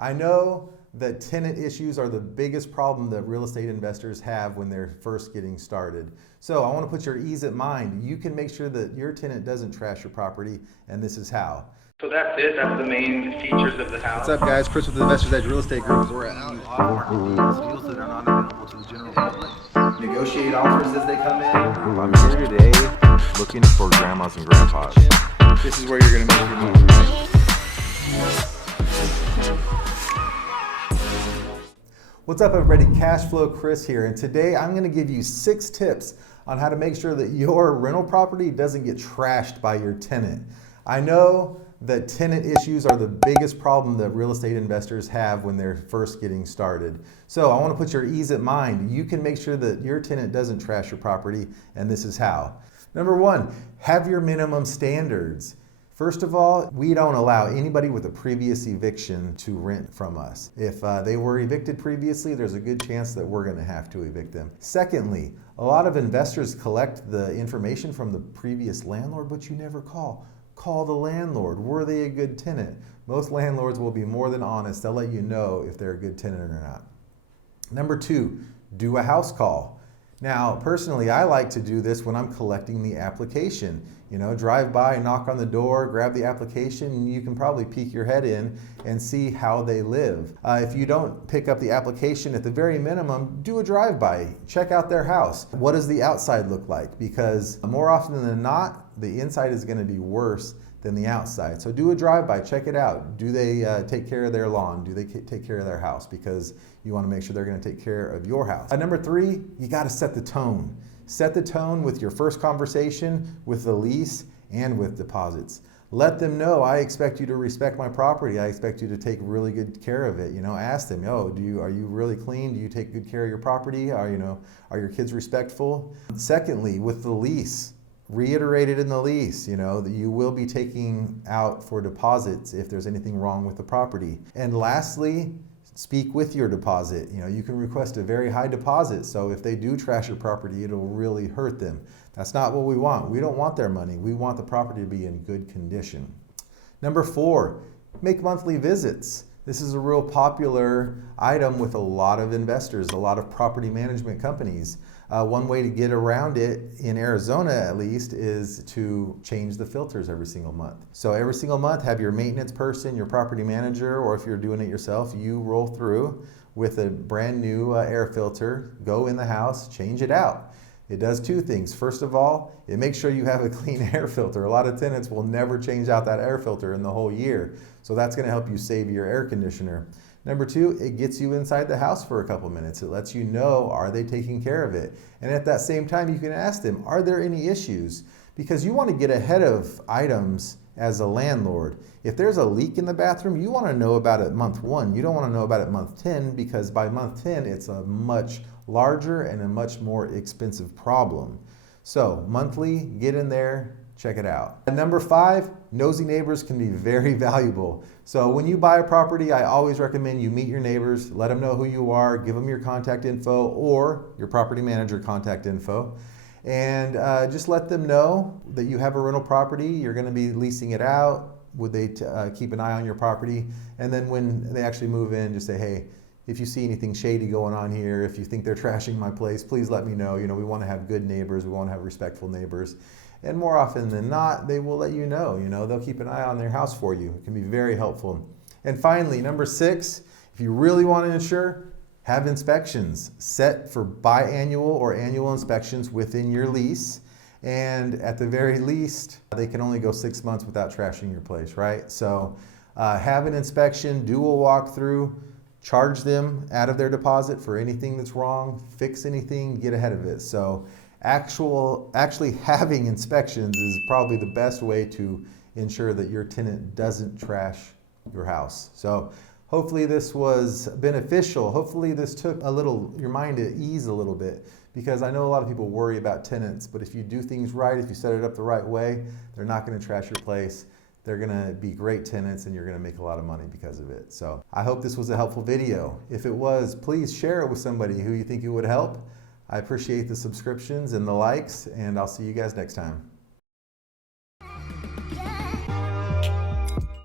I know that tenant issues are the biggest problem that real estate investors have when they're first getting started. So I want to put your ease at mind. You can make sure that your tenant doesn't trash your property, and this is how. So that's it. That's the main features of the house. What's up, guys? Chris with the Investors Edge Real Estate Group. We're out Deals that are not available to the general public. negotiate offers as they come in. I'm here today looking for grandmas and grandpas. This is where you're going to make your move, right? What's up, everybody? Cashflow Kris here, and today I'm going to give you 6 tips on how to make sure that your rental property doesn't get trashed by your tenant. I know that tenant issues are the biggest problem that real estate investors have when they're first getting started. So I want to put your ease at mind. You can make sure that your tenant doesn't trash your property, and this is how. Number 1, have your minimum standards. First of all, we don't allow anybody with a previous eviction to rent from us. If they were evicted previously, there's a good chance that we're going to have to evict them. Secondly, a lot of investors collect the information from the previous landlord, but you never call. Call the landlord. Were they a good tenant? Most landlords will be more than honest. They'll let you know if they're a good tenant or not. Number 2, do a house call. Now, personally, I like to do this when I'm collecting the application. You know, drive by, knock on the door, grab the application, and you can probably peek your head in and see how they live. If you don't pick up the application, at the very minimum, do a drive-by. Check out their house. What does the outside look like? Because more often than not, the inside is going to be worse than the outside. So do a drive-by, check it out. Do they take care of their lawn? Do they take care of their house? Because you want to make sure they're going to take care of your house. Number 3, you got to set the tone. Set the tone with your first conversation, with the lease, and with deposits. Let them know, I expect you to respect my property. I expect you to take really good care of it. You know, ask them, are you really clean? Do you take good care of your property? Are your kids respectful? Secondly, with the lease, reiterate it in the lease, that you will be taking out for deposits if there's anything wrong with the property. And lastly, speak with your deposit. You can request a very high deposit, so if they do trash your property, it'll really hurt them. That's not what we want. We don't want their money. We want the property to be in good condition. Number 4, make monthly visits. This is a real popular item with a lot of investors, a lot of property management companies. One way to get around it, in Arizona at least, is to change the filters every single month. So every single month, have your maintenance person, your property manager, or if you're doing it yourself, you roll through with a brand new air filter, go in the house, change it out. It does 2 things. First of all, it makes sure you have a clean air filter. A lot of tenants will never change out that air filter in the whole year. So that's going to help you save your air conditioner. Number 2, it gets you inside the house for a couple minutes. It lets you know, are they taking care of it? And at that same time, you can ask them, are there any issues? Because you want to get ahead of items as a landlord. If there's a leak in the bathroom, you want to know about it month 1. You don't want to know about it month 10, because by month 10, it's a much larger and a much more expensive problem. So monthly, get in there, check it out. And number 5, nosy neighbors can be very valuable. So when you buy a property, I always recommend you meet your neighbors, let them know who you are, give them your contact info or your property manager contact info, and just let them know that you have a rental property, you're going to be leasing it out. Would they keep an eye on your property? And then when they actually move in, just say, hey, if you see anything shady going on here, if you think they're trashing my place, please let me know. We want to have good neighbors. We want to have respectful neighbors. And more often than not, they will let you know. They'll keep an eye on their house for you. It can be very helpful. And finally, number 6, if you really want to insure, have inspections. Set for biannual or annual inspections within your lease. And at the very least, they can only go 6 months without trashing your place, right? So have an inspection, do a walkthrough, charge them out of their deposit for anything that's wrong, fix anything, get ahead of it. So actually having inspections is probably the best way to ensure that your tenant doesn't trash your house. So hopefully this was beneficial. Hopefully this took your mind at ease a little bit, because I know a lot of people worry about tenants, but if you do things right, if you set it up the right way, they're not going to trash your place. They're going to be great tenants, and you're going to make a lot of money because of it. So I hope this was a helpful video. If it was, please share it with somebody who you think it would help. I appreciate the subscriptions and the likes, and I'll see you guys next time.